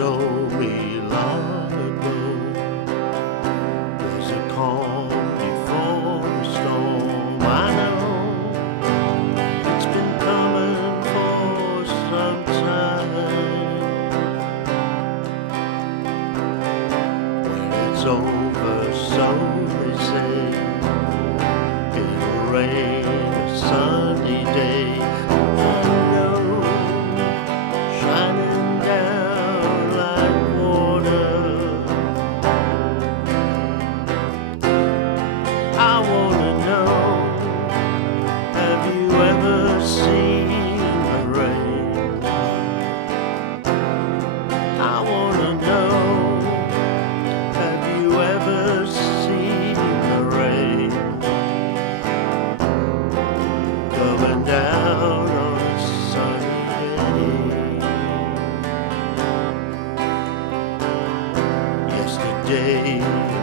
told me long ago, there's a calm before the storm. I know it's been coming for some time. When it's over, so they say, it'll rain a sunny day. I wanna know, have you ever seen the rain? I wanna know, have you ever seen the rain coming down on a sunny day? Yesterday